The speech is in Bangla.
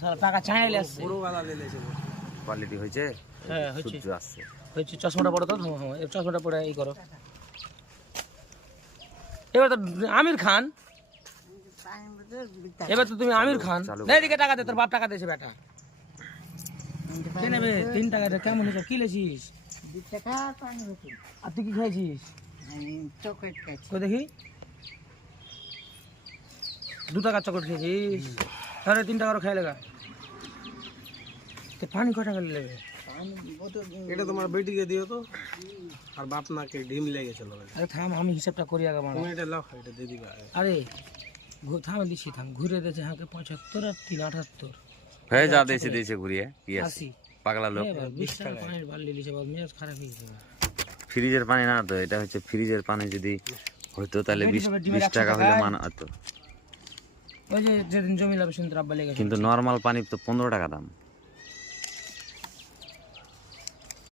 সারা টাকা চাইলে আসছে কোয়ালিটি হয়েছে? হ্যাঁ হচ্ছে সূর্য আসছে। হচ্ছে। চশমাটা পড়ো তো, থামো থামো, এই চশমাটা পরে এই করো। এবার তো আমির খান, এবার তো তুমি আমির খান। এদিকে টাকা দে, তোর বাপ টাকা দিয়েছে বেটা। কে নেবে 3 টাকা? কেমন হিসাব? কি লেছিস? 2 টাকা পানি বোতল। আর তুই কি খাইছিস? আমি চকলেট খাইছি। কই দেখি। 2 টাকার চকলেট খেয়েছিস? তাহলে 3 টাকারও খাই লাগা। তো পানি কয় টাকা নেবে? পানি বোতল এটা তোমার বেটিকে দিও তো, আর বাপ নাকে ডিম লেগেছিল। আরে থাম, আমি হিসাবটা করি আগে মারা। তুমি এটা লাও, এটা দিয়ে দিবা। আরে থাম দিছি, থাম। ঘুরে দিয়েছে হাঁকে 75 আর 3 78 হয়ে যা দিয়েছে ঘুরিয়ে কি আছে 80। পাগলা লোক। 20 টাকা পানির বাল্টি লিছে, বাবা মেজাজ খারাপ হয়ে গেছে। ফ্রিজের পানি না তো, এটা হচ্ছে ফ্রিজের পানি। যদি হইতো তাহলে 20 টাকা হলে মানাতো, ওই যে যেদিন জমি লাভ শুনতে আব্বা লেগেছে। কিন্তু নর্মাল পানি তো 15 টাকা দাম।